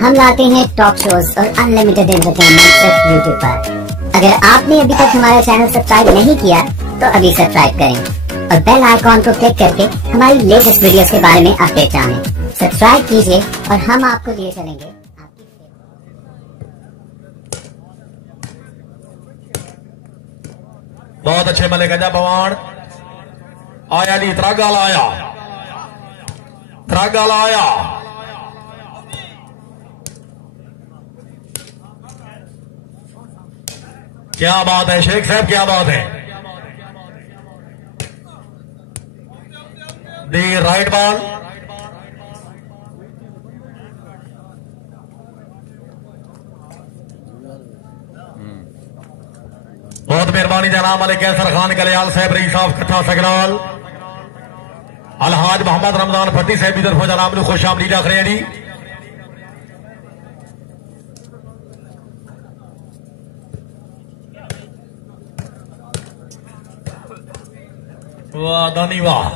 हम लाते हैं top shows और अनलिमिटेड एंटरटेनमेंट सिर्फ यूट्यूब पर। अगर आपने अभी तक हमारा चैनल सब्सक्राइब नहीं किया तो अभी सब्सक्राइब करें और बेल आइकॉन को क्लिक करके हमारी लेटेस्ट वीडियोस के बारे में अपडेट जानें। सब्सक्राइब कीजिए और हम आपको लिए चलेंगे। बहुत अच्छे मले गजा भवान आया नी त्रागाल आया, त्रागाल आया। क्या बात है शेख साहब, क्या बात है। दी राइट बॉल, बहुत मेहरबानी जनाब मलिक कैसर खान कलयाल साहब रईस साहब कट्ठा सगराल अलहाज मोहम्मद रमजान फटी साहब की तरफ जनाब ने खुश आमदीद आख रहे हैं जी। वाह दानी वाह।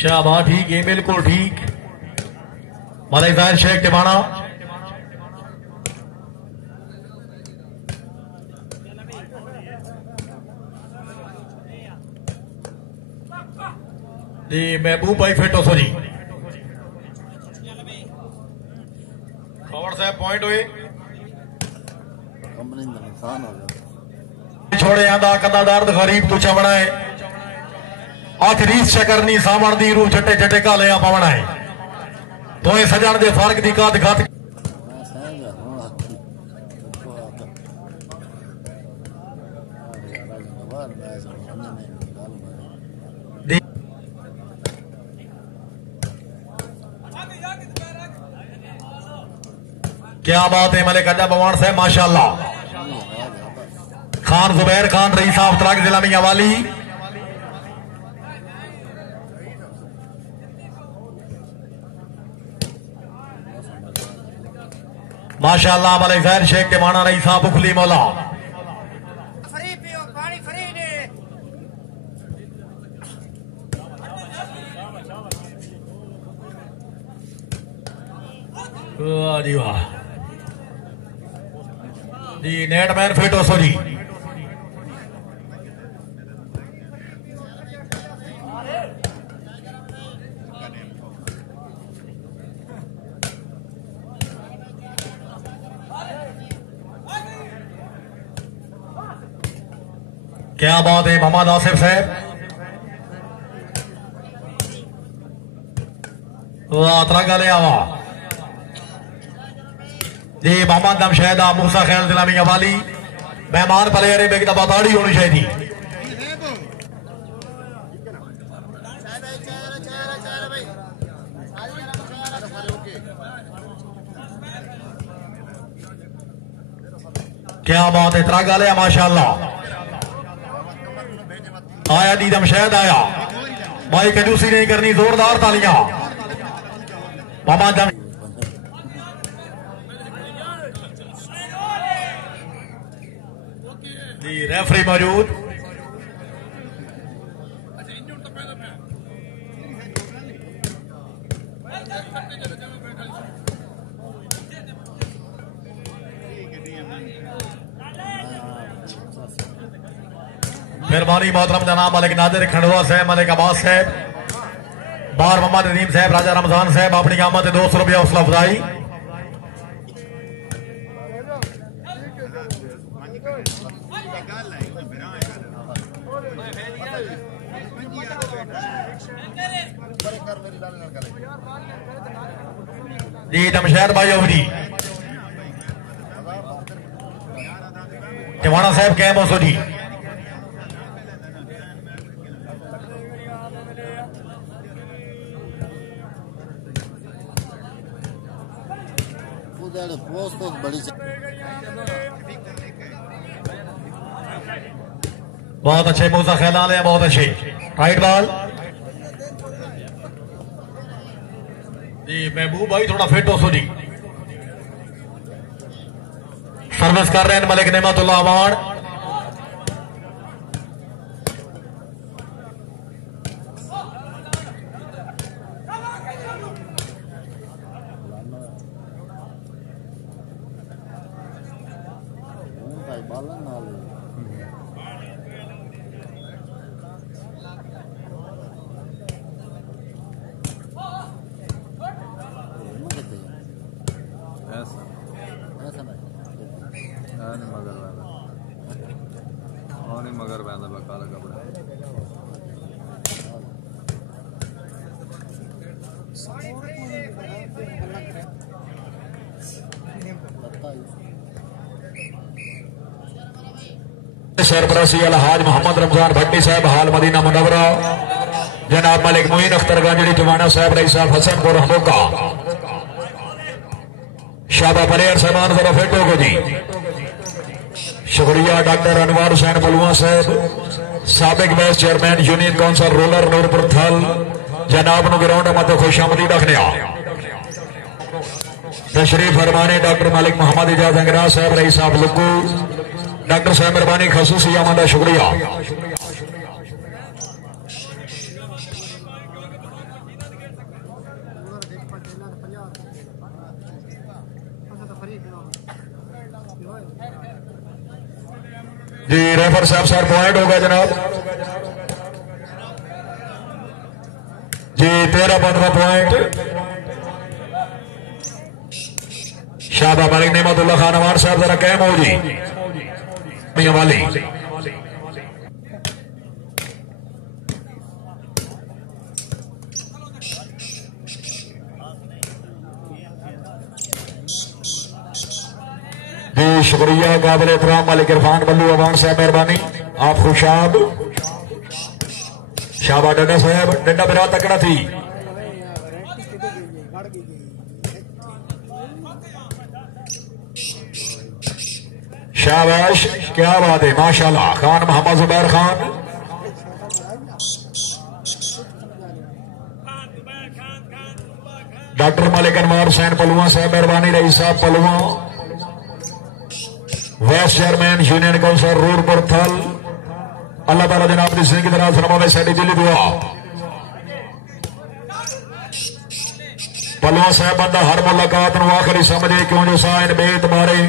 शाबाश, ठीक है, बिल्कुल ठीक। मलिक जाहिर शेख टिमाना, जी महबूब भाई फिटो सो जी। खबर साहब पॉइंट हुए छोड़े आंदा कदा दर्द गरीब तू चवना है अख रीस शकरनी सावण दी रू चटे चटे काले पवना है तो सजण दे फर्क दी कात खात क्या बात है मलिक अजा बवान साहब माशाल्लाह। खान जुबैर खान रईस साहब तलाक जिला मियां वाली, माशाल्लाह। मलिक जहर शेख के माना रईस साहब उखली मौला, वाह जी वाह जी। नेटमैन फिट हो सो जी। क्या बात है मोहम्मद आसिफ साहब, वाह त्रागा ले आवा जी। मोहम्मद नमशैदा मूसा ख्याल जिला मियां वाली मेहमान प्लेयर बेग बताड़ी होनी चाहिए। क्या बात है, त्रागा ले माशाल्लाह। आया दी दमशैद आया, भाई कंजूसी नहीं करनी, जोरदार तालियां। मोहम्मद जी रेफरी मौजूद, मेहरबानी मोहतरम जनाब मलिक नादिर खंडवा साहब, मलिक अब्बास साहब, बार मोहम्मद नदीम साहब, राजा रमजान साहब अपनी आमद 200 रुपया हौसला अफजाई। जी दमशहर भाई अवधी टिवाणा साहब कैम हो सो जी। बहुत अच्छे मूसा ख्याल है, बहुत अच्छे। राइट बॉल जी महबूब भाई थोड़ा फिट हो सो जी। सर्विस कर रहे हैं मलिक नेमतुल्लाह अवान। मगर बैन काला कपड़ा सरबरासी अलहाज मोहम्मद रमजान भट्टी साहब हाल मदीना मुनव्वरा, जनाब मलिक मोइन अख्तर गांजड़ी जवाना साहब रईस साहब हसनपुर हमोका, शाबा प्लेयर साहबान जरा फेटो को जी। शुक्रिया डॉक्टर अनवर हुसैन बलुआ साहब, साबिक वाइस चेयरमैन यूनियन काउंसिल रोलर नूरपुर थल, जनाब नु ग्राउंड मत खुशामदीद रखने तशरीफ फरमाने डॉक्टर मालिक मोहम्मद इजाज अंगराज साहब रईस साहब लुक्कू, डॉक्टर साहब मेहरबानी खसूसी आमदा शुक्रिया। जी रेफर साहब सर पॉइंट होगा जनाब जी 13-15 पॉइंट शाबा मलिक नेमतुल्लाह खान अवान साहब जरा कैम हो जी मियां वाली। जी शुक्रिया काबिल एहतराम मलिक इरफान बल्लू अवान साहब मेहरबानी आप खुशाब। शाबा डंडा साहब डंडा मेरा तकड़ा थी। शाबाश क्या बात है माशाल्लाह। खान मोहम्मद जुबैर खान, डॉक्टर मलिक अनवर हुसैन पलुआ साहब मेहरबानी रईस साहब पलुआ, वाइस चेयरमैन यूनियन काउंसिल रूरपुर थल, अल्लाह ताला जनाब की जिंदगी दराज फरमावे साडी दिली दुआ। पलुआ साहब बंदा हर मुलाकात नूं आखिरी समझे क्यों जो साइन बेत मारे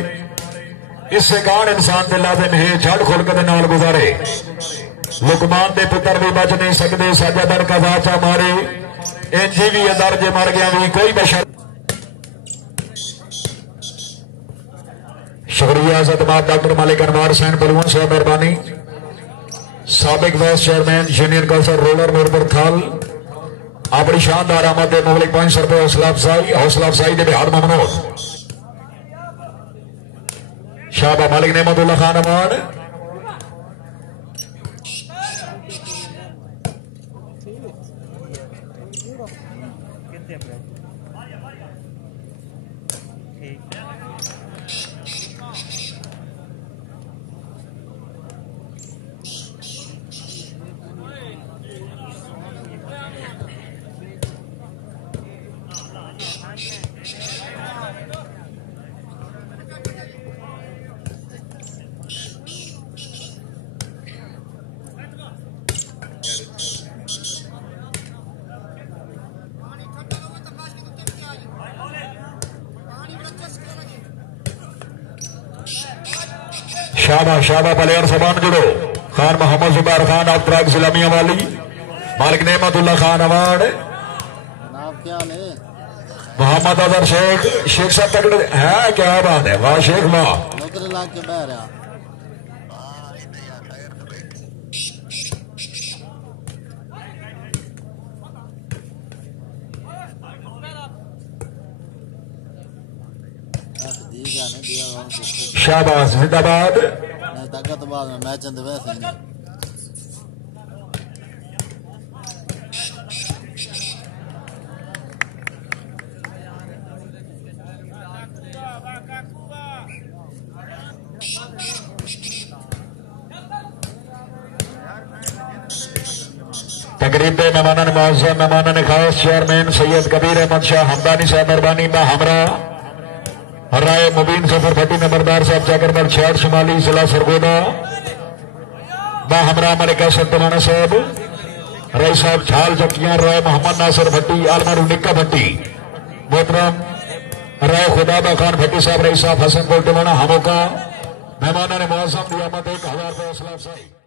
इससे गान इंसान दे लाजिम है झड़ खुलक दे नाल गुजारे। लुकमान दे पुत्र भी बच नहीं सकते साजा दर का वाचा मारे इंज भी अदर जे मर गया भी कोई बशर। शुक्रिया सदमात डॉक्टर मलिक अनवर हुसैन बलुआ साहब मेहरबानी, साबिक वाइस चेयरमैन यूनियन काउंसिल रोलर नूरपुर थल, अपनी शानदार आमद मुबलिक 500 रुपए हौसला अफजाई के बिहार ममनून। शाबा मलिक नेमतुल्लाह खान अवान, शाबा शाबा प्लेयर सबान जुड़ो। खान मोहम्मद जुबैर खान अब्दुराक इस्लामिया वाली, मालिक नेमतुल्लाह खान अवान, मोहम्मद अजहर शेख शेख साहब तकड़े है क्या बात है वाह शेख वाह। शाबाश जिंदाबाद। ताकत बाद में मैच अंदर वैसे नहीं तकरीब मेहमान मुआज़्ज़म मेहमान खास चेयरमैन सैयद कबीर अहमद शाह हमदानी साहब मेहरबानी बा हमरा, राय मुबीन सफर भट्टी नंबरदार साहब जाकर नंबर 66 शुमाली जिला सरगोदा बा हमरा मलिका सत्तवाना साहब राय साहब झाल जकियां राय मोहम्मद नासिर भट्टी आलमारू निक्का भट्टी मोहतरम राय खुदाबा खान भट्टी साहब राय साहब हसन कोल टिवाना हमोका मेहमाना ने मुआजम दिया मत 1000 रुपये